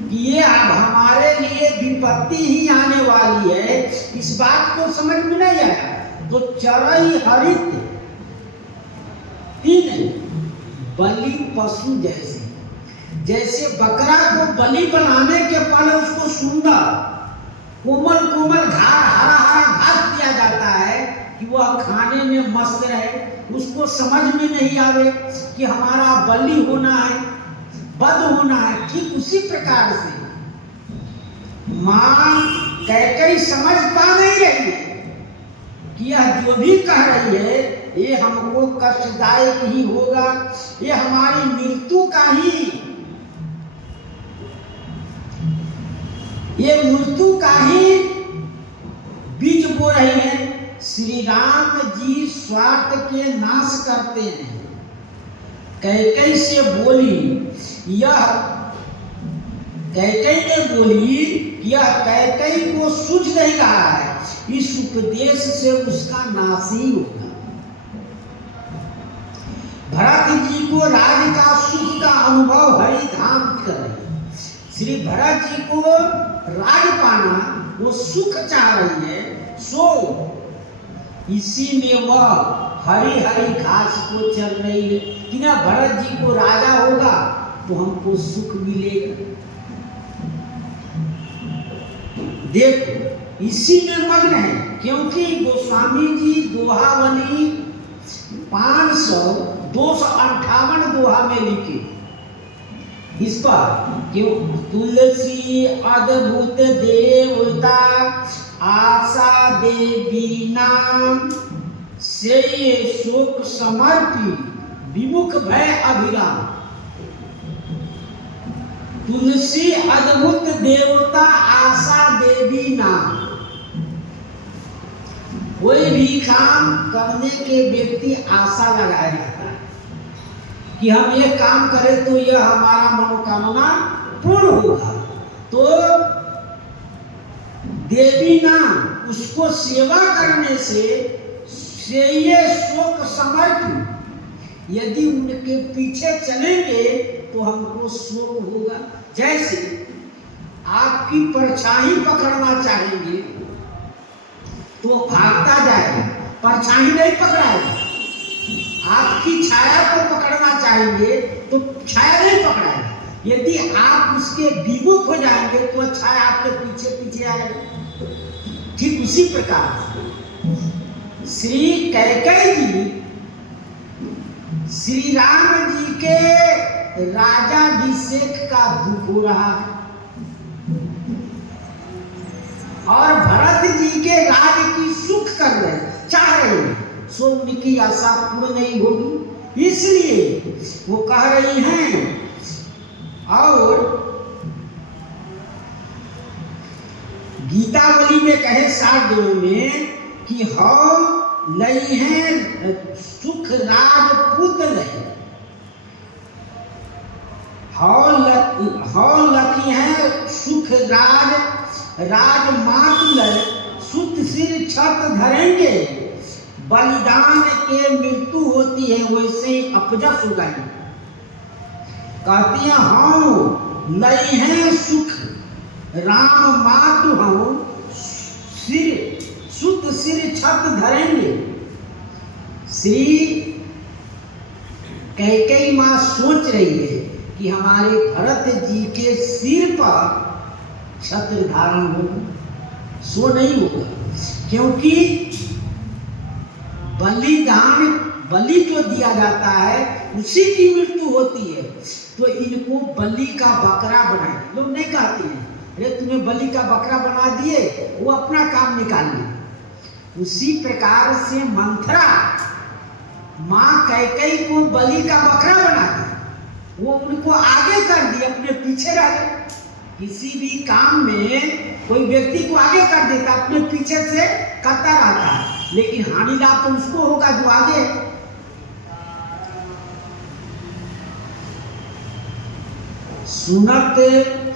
कि ये अब हमारे लिए विपत्ति ही आने वाली है, इस बात को समझ में नहीं आया। तो चरई हरित तीन बलि पशु जैसे, जैसे बकरा को बलि बनाने के पहले उसको सुंदर कोमल कोमल हरा घास दिया जाता है कि वह खाने में मस्त रहे, उसको समझ में नहीं आवे कि हमारा बलि होना है, वध होना है। ठीक उसी प्रकार से मां कैकेयी समझ पा नहीं रही है कि यह जो भी कह रही है ये हमको कष्टदायक ही होगा, ये हमारी मृत्यु का ही, ये मृत्यु का ही बीज बो रही है। श्री राम जी स्वार्थ के नाश करते हैं। कैकेयी से बोली, यह कैकेयी ने बोली, यह कैकेयी को सूझ नहीं रहा है, इस उपदेश से उसका नाश ही होगा। भरत जी को राज्य का सुख का अनुभव हरिधाम कर रही है। श्री भरत जी को राज पाना, वो सुख चाह रही है, सो इसी में वह हरी हरी घास को चल रही है कि ना भरत जी को राजा होगा तो हमको सुख मिलेगा। देखो इसी में मग्न है, क्योंकि गोस्वामी जी दोहावली 258 दोहा में लिखे इस पर, क्यों तुलसी अद्भुत देवता आशा देवी नाम से शोक समर्पी विमुख भय अभिराम। तुलसी अद्भुत देवता आशा देवी नाम, कोई भी काम करने के व्यक्ति आशा लगाया जाता है। कि हम ये काम करें तो यह हमारा मनोकामना पूर्ण होगा। तो देवी ना उसको सेवा करने से ये शोक समर्थ, यदि उनके पीछे चलेंगे तो हमको शोक होगा। जैसे आपकी परछाई पकड़ना चाहेंगे तो भागता जाएगा, परछाई नहीं पकड़ाएगा। आपकी छाया को पकड़ना चाहेंगे तो छाया नहीं पकड़ाएगा। यदि आप उसके विमुख हो जाएंगे तो छाया आपके पीछे पीछे आएगा। ठीक उसी प्रकार श्री कैकेयी जी श्री राम जी के राजाभिषेक का दुख हो रहा है और भरत जी के राज की सुख कर रहे चाह रहे हैं, सो उनकी आशा पूर्ण नहीं होगी, इसलिए वो कह रही हैं। और गीतावली में कहे 7 दिनों में कि हम लई हैं सुख राजपूत लय, हौ लकी हैं सुख राजमातुलय, सुत सिर छत धरेंगे, बलिदान के मृत्यु होती है वैसे ही अपजस हो गई। कहती हैं हम लई हैं सुख राम मातु, हम सिर सुत सिर छत धरेंगे। श्री कैकेयी माँ सोच रही है कि हमारे भरत जी के सिर पर छत्र धारण होगा, सो नहीं होगा, क्योंकि बलि जो दिया जाता है उसी की मृत्यु होती है। तो इनको बलि का बकरा बना, लोग नहीं कहते हैं अरे तुम्हें बलि का बकरा बना दिए, वो अपना काम निकाल लिया। उसी प्रकार से मंथरा माँ कैकेयी को बलि का बकरा बना दिया, वो उनको आगे कर दिया, अपने पीछे रह गए। किसी भी काम में कोई व्यक्ति को आगे कर देता, अपने पीछे से करता रहता है, लेकिन हानि लाभ तो उसको होगा जो आगे है।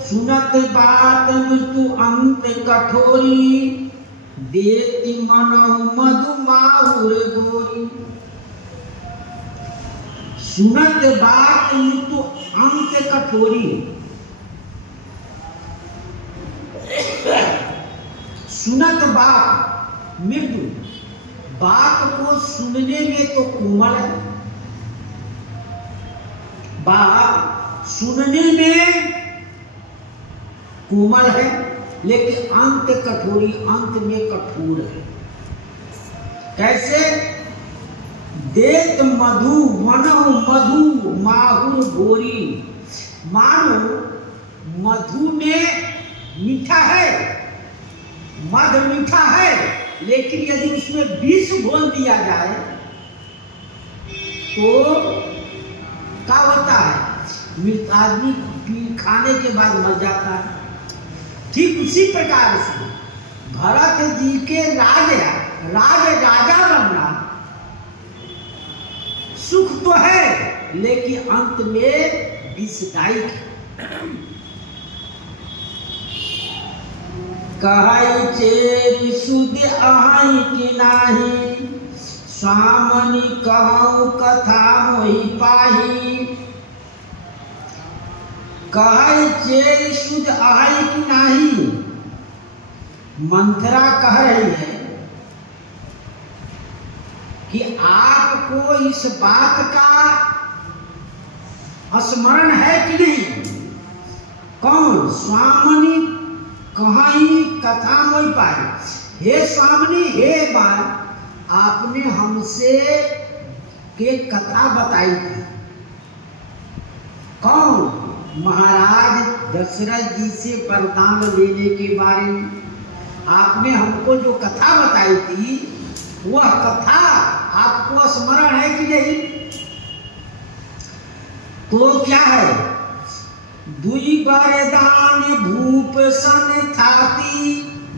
सुनत बात मृत्यु अंत कठोरी, देती मनौ मधु माहुर गोरी। सुनत बात मृत्यु अंत कठोरी, सुनत बात मृदु, बात को सुनने में तो कोमल है, बात सुनने में कोमल है, लेकिन अंत कठोरी, अंत में कठोर है। कैसे? देत मधु मनहु मधु माहुर गोरी, मानो मधु में मीठा है, मध मीठा है, लेकिन यदि उसमें विष घोल दिया जाए तो क्या होता है? आदमी खाने के बाद मर जाता है। ठीक उसी प्रकार से भरत जी के राजा बनना सुख तो है, लेकिन अंत में विषदायक है। कहै चेत सुध आहि कि नाही, स्वामनि कहौ कथा मोहि पाही। कहै चेत सुध आहि कि नाही, मंथरा कह रही है कि आपको इस बात का स्मरण है कि नहीं? कौन? स्वामनि कहाई कथा मोहि पाई। हे स्वामिनी, हे बाल, आपने हमसे के कथा बताई थी। कौन? महाराज दशरथ जी से वरदान लेने के बारे में आपने हमको जो कथा बताई थी, वह कथा आपको स्मरण है कि नहीं? तो क्या है? दुई बरदान भूप सन थाती,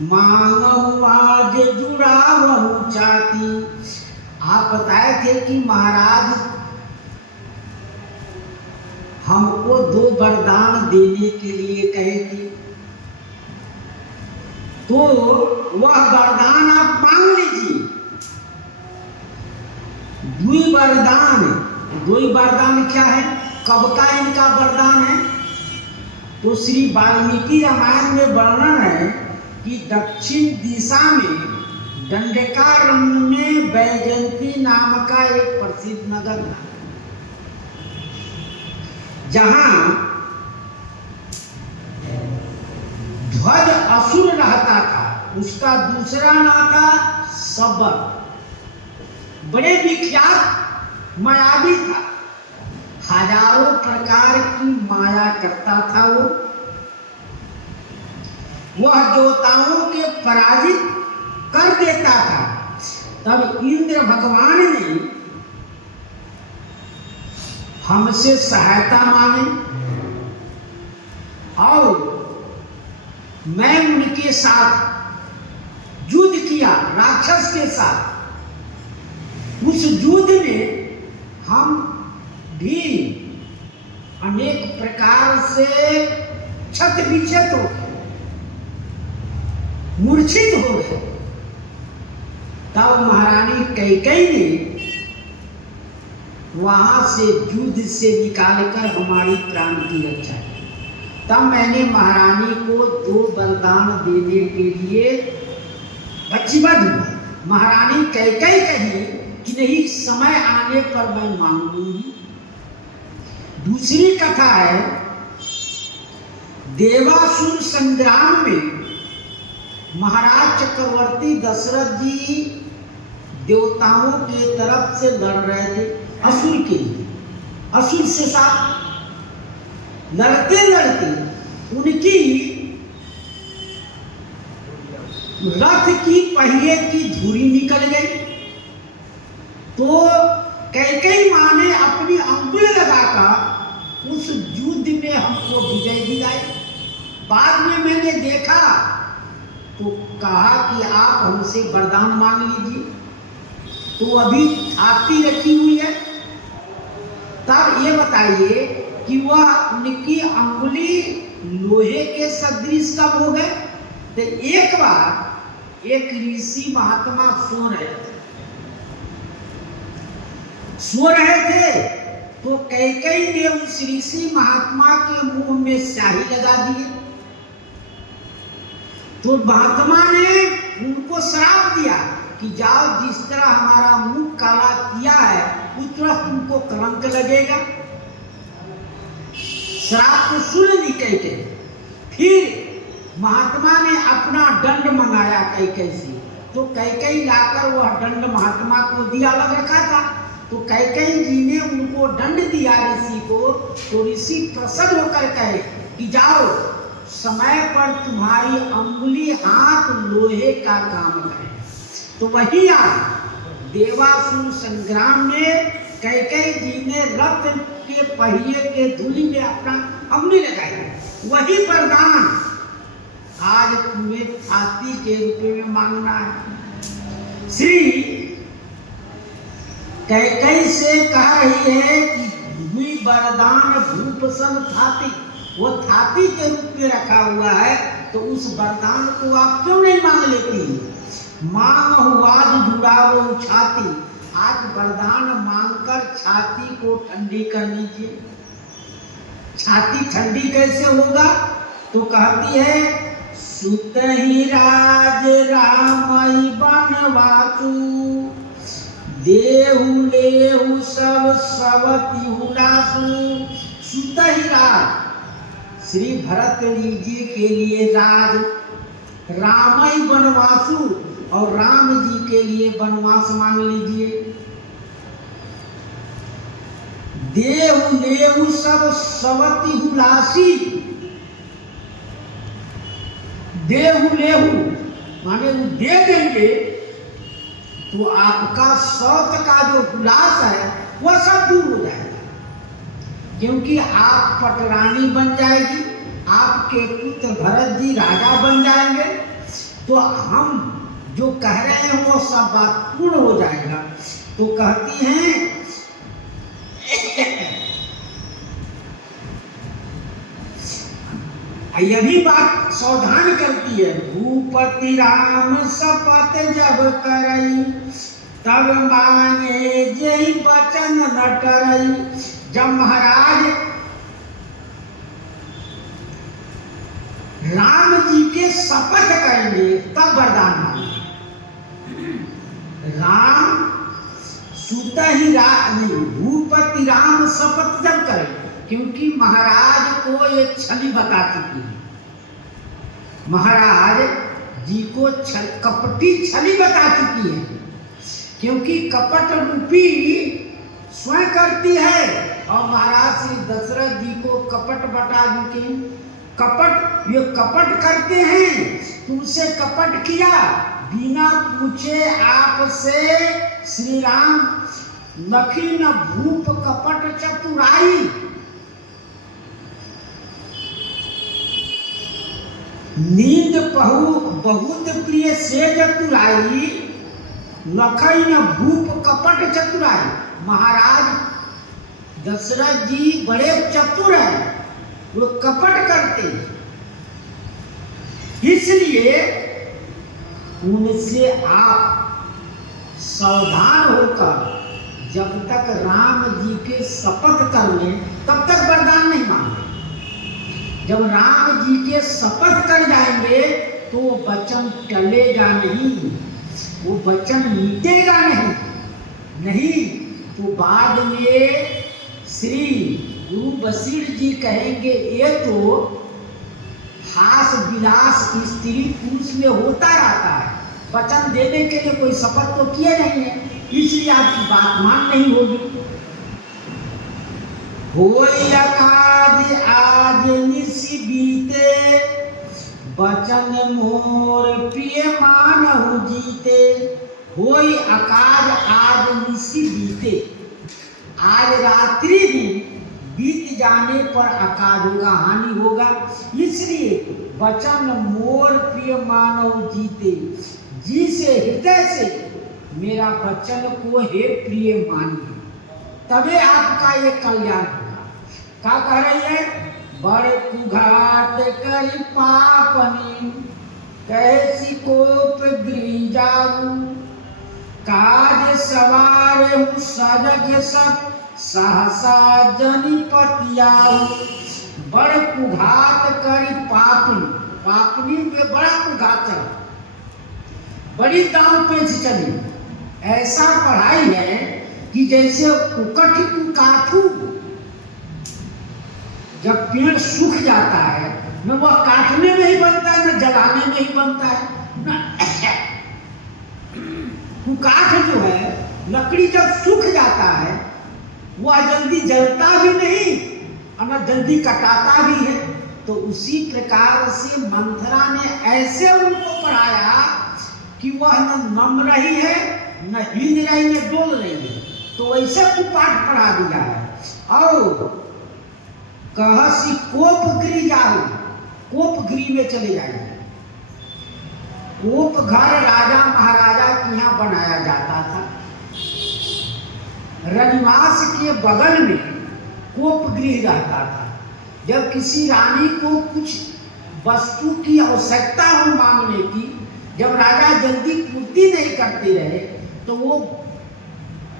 मांगहु आज जुड़ावहु चाती। आप बताए थे कि महाराज हमको 2 वरदान देने के लिए कहे थी, तो वह वरदान आप मांग लीजिए। 2 वरदान, 2 वरदान क्या है, कब का इनका वरदान है? तो श्री वाल्मीकि रामायण में वर्णन है कि दक्षिण दिशा में दंडकारण्य में बैजयंती नाम का एक प्रसिद्ध नगर था, जहां ध्वज असुर रहता था, उसका दूसरा नाम था सबर, बड़े विख्यात मायावी था, हजारों प्रकार की माया करता था। वह देवताओं के पराजित कर देता था। तब इंद्र भगवान ने हमसे सहायता मांगी और मैं उनके साथ युद्ध किया, राक्षस के साथ। उस युद्ध में हम भी अनेक प्रकार से क्षत विक्षत हो गए, मूर्छित हो गए। तब महारानी कैकेयी ने वहां से युद्ध से निकालकर हमारी प्राण की रक्षा की। तब मैंने महारानी को 2 वरदान देने के लिए वचनबद्ध हुआ। महारानी कैकेयी कही कि नहीं, समय आने पर मैं मांगूंगी। दूसरी कथा है, देवासुर संग्राम में महाराज चक्रवर्ती दशरथ जी देवताओं के तरफ से लड़ रहे थे असुर के लिए। असुर से साथ लड़ते लड़ते उनकी रथ की पहिए की धुरी निकल गई। तो कैकेयी मां ने अपनी अंगुली लगाकर उस युद्ध में हमको विजय दिलाई। बाद में मैंने देखा तो कहा कि आप हमसे वरदान मांग लीजिए, तो अभी थाती रखी हुई है। तब ये बताइए कि वह उनकी अंगुली लोहे के सदृश कब हो गए? तो एक बार एक ऋषि महात्मा सो रहे थे, तो कैकेयी ने उस ऋषि महात्मा के मुंह में स्याही लगा दी। तो महात्मा ने उनको श्राप दिया कि जाओ, जिस तरह हमारा मुंह काला किया है उस तरह तुमको कलंक लगेगा। श्राप को सुन ली कैकेयी। फिर महात्मा ने अपना दंड मंगाया कैकेयी से, तो कैकेयी लाकर वह दंड महात्मा को दिया, अलग रखा था। तो कैकेयी जी ने उनको दंड दिया ऋषि को। तो ऋषि प्रसन्न होकर कहे कि जाओ, समय पर तुम्हारी अंगुली हाथ लोहे का काम करे। तो वही आज देवासुर संग्राम में कैकेयी जी ने रथ के पहिए के धूलि में अपना अंगुली लगाई। वही वरदान आज तुम्हें थाती के रूप में मांगना है। श्री कैकेयी से कहा ही है कि वरदान भूपसन थाती, वो थाती के रूप में रखा हुआ है, तो उस वरदान को आप क्यों नहीं मांग लेती? मांग हुआज जुड़ावो छाती, आज वरदान मांगकर छाती को ठंडी कर लीजिए। छाती ठंडी कैसे होगा? तो कहती है, सुतहि राज रामई बनवासु, देहु लेहु सब सवति हुलासु। सुतहि राज, श्री भरत जी के लिए राज, रामई बनवासु, और राम जी के लिए वनवास मांग लीजिए। देहु लेहु सब सवति हुलासी, देहु लेहु माने वो दे देंगे तो आपका सौत का जो हुलास है वह सब दूर हो जाएगा, क्योंकि आप पटरानी बन जाएगी, आपके पुत्र भरत जी राजा बन जाएंगे। तो हम जो कह रहे हैं वो सब बात पूर्ण हो जाएगा। तो कहती हैं यह भी बात सावधान करती है, भूपति राम शपथ जब करई, तब मांगे जय बचन न टरई। जब महाराज राम जी के शपथ करेंगे तब वरदान मांगे। राम सुत ही नहीं, भूपति राम शपथ जब करें, क्योंकि महाराज को एक छली बता चुकी है, महाराज जी को कपटी छली बता चुकी है, क्योंकि कपट रूपी स्वयं करती है। और महाराज श्री दशरथ जी को कपट बता चुकी, कपट ये कपट करते हैं, तुमसे कपट किया, बिना पूछे आपसे श्री राम लखी न भूप कपट चतुराई। नींद बहुत प्रिय से चतुराई, लखई न भूप कपट चतुराई। महाराज दशरथ जी बड़े चतुर हैं, वो कपट करते हैं, इसलिए उनसे आप सावधान होकर जब तक राम जी के शपथ कर लें तब तक वरदान नहीं मांगे। जब राम जी के शपथ कर जाएंगे तो वो वचन टलेगा नहीं, वो वचन मिटेगा नहीं तो बाद में श्री गुरु वशिष्ठ जी कहेंगे ये तो हास विलास स्त्री पुरुष में होता रहता है, वचन देने के लिए कोई शपथ तो किए नहीं है, इसलिए आपकी बात मान नहीं होगी। होई अकाज आज निशि बीते, वचन मोर प्रिय मानहु जीते। होई अकाज आज निशि बीते, आज रात्रि भी बीत जाने पर अकाज होगा, हानि होगा, इसलिए वचन मोर प्रिय मानव जीते, जी से हृदय से मेरा वचन को हे प्रिय मानिए, तबे आपका ये कल्याण होगा। क्या कह रही है? बड़ कुघात करी पापनी, कैसी कोप गृह जाऊ, काज सवार सजग सब सहसा जनिपतियाऊ। बड़ कुघात करी पापनी, पापनी में बड़ा कुघात चला, बड़ी दांव पेच चली, ऐसा पढ़ाई है कि जैसे कुकट की काठू जब पेड़ सूख जाता है न वह काटने में ही बनता है न जलाने में ही बनता है, न काठ जो है लकड़ी जब सूख जाता है वह जल्दी जलता भी नहीं और न जल्दी कटाता भी है। तो उसी प्रकार से मंथरा ने ऐसे उनको पढ़ाया कि वह न नम रही है न हिल रही न डोल रही है, तो वैसे को पाठ पढ़ा दिया है। और कहसी कोप गृह जाओ, कोप गृह में चले जाइए। कोप घर राजा महाराजा के यहाँ बनाया जाता था, रनिवास के बगल में कोप गृह रहता था। जब किसी रानी को कुछ वस्तु की आवश्यकता हो मांगने की, जब राजा जल्दी पूर्ति नहीं करते रहे तो वो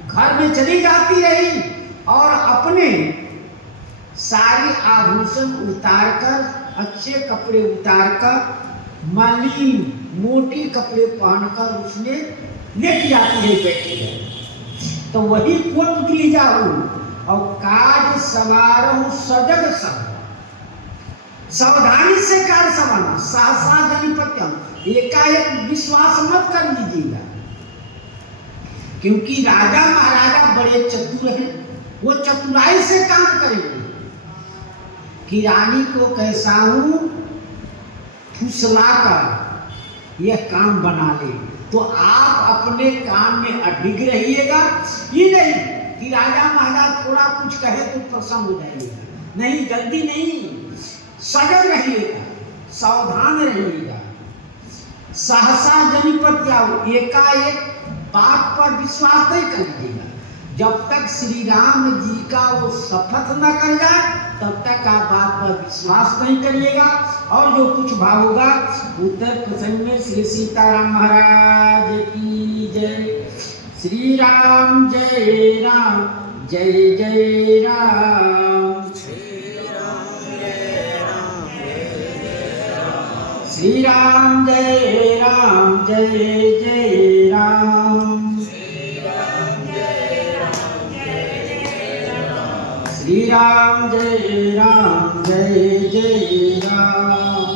घर में चली जाती रही और अपने सारे आभूषण उतारकर, अच्छे कपड़े उतारकर, मलिन मोटी कपड़े पहनकर उसने लेट जाती है बैठी है। तो वही कोप गृह जाऊं और काज सवार सजग सब, सावधानी से कार्य संभालना, सहसा जनिपत्यम, एकाएक विश्वास मत कर लीजिएगा, क्योंकि राजा महाराजा बड़े चतुर हैं, वो चतुराई से काम करेंगे कि रानी को कैसा हूं फुसलाकर यह काम बना ले। तो आप अपने काम में अडिग रहिएगा, ये नहीं कि राजा महाराज थोड़ा कुछ कहे तो प्रसन्न हो जाइएगा, नहीं, जल्दी नहीं, सजग रहिएगा, सावधान रहिएगा। सहसा जनिपत्याऊ, एकाएक बात पर विश्वास नहीं कर लीजिएगा। जब तक श्री राम जी का वो शपथ न कर जाए तब तक आप बात पर विश्वास नहीं करिएगा। और जो कुछ भाव होगा उत्तर प्रसंग में श्री सीताराम महाराज की जय। श्री राम जय राम जय जय राम। श्री राम जय राम जय जय राम। श्री राम जय राम जय जय राम।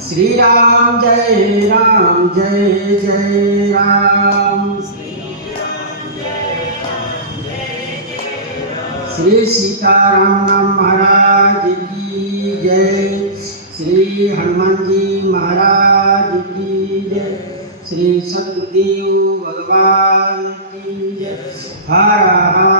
श्री राम जय राम जय जय राम। श्री सीताराम महाराज की जय। श्री हनुमान जी महाराज की जय। श्री सतगुरुदेव भगवान की जय। हर हर